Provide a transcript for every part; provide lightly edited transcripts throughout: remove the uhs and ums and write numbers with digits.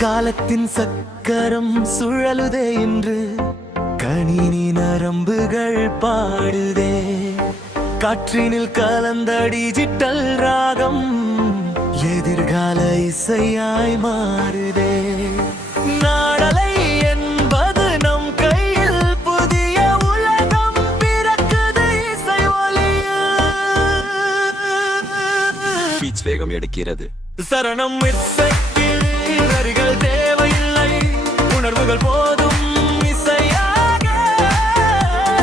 காலத்தின் சக்கரம் சுழலுதே இன்று கணினி நரம்புகள் பாடுதே காற்றினில் கலந்த டிஜிட்டல் ராகம் எதிர்கால இசையாய் மாறுதே நாடலை என்பது நம் கையில் புதிய உலகம் பிறக்குது இசை ஒலியில் பீச் வேகம் எடுக்கிறது சரணம் இசைக்கு வரிகள் தேவையில்லை உணர்வுகள் போதும் இசையாக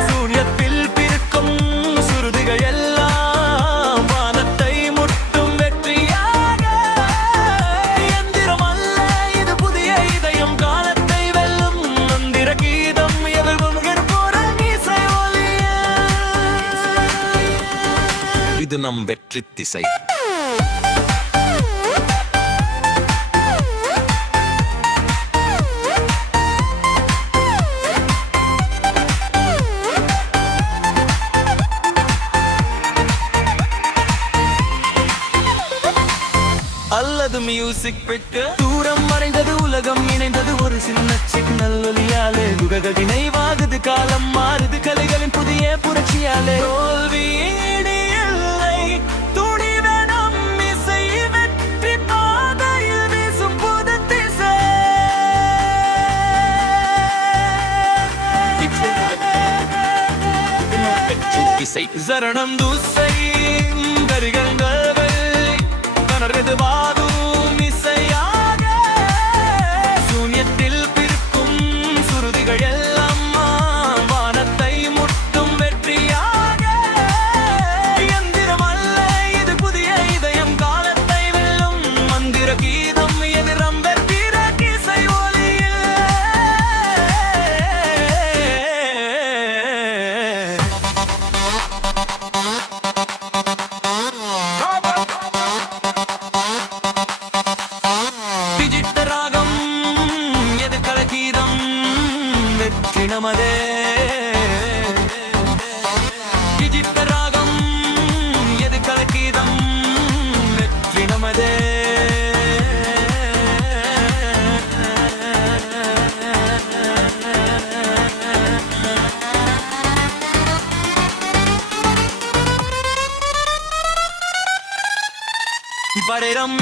சூரியத்தில் பிறக்கும் சுருதிகள் எல்லாம் வானத்தை முட்டும் வெற்றியாக எந்திரம் அல்ல இது புதிய இதயம் காலத்தை வெல்லும் மந்திர கீதம் எதிர்வும் கற்பூரம் இசை ஒலிய இது நம் வெற்றி திசை அல்லது மியூசிக் பெற்று தூரம் மறைந்தது உலகம் இணைந்தது ஒரு சின்ன சிக்னல் ஒலியாலே குககள் நினைவாகுது காலம் மாறுது கலைகளின் புதிய புரட்சியாலே தோல்வி இல்லை துணிவே நம் இசை வெற்றி பாதையில் வீசும் புது திசை இசை சரணம் தூசை கரிகங்கள் வாதும் இசையாக சூன்யத்தில் பிறக்கும் சுருதிகள் எல்லாம் வானத்தை முட்டும் வெற்றியாக எந்திரம் அல்ல இது புதிய இதயம் காலத்தை வெல்லும் மந்திர கீதம் எதிரம் வெற்றிற இசை ஒலியில் நமதே டிஜிட்டல் ராகம் எது கலக்கீதம் வெற்றி நமதே படைரம்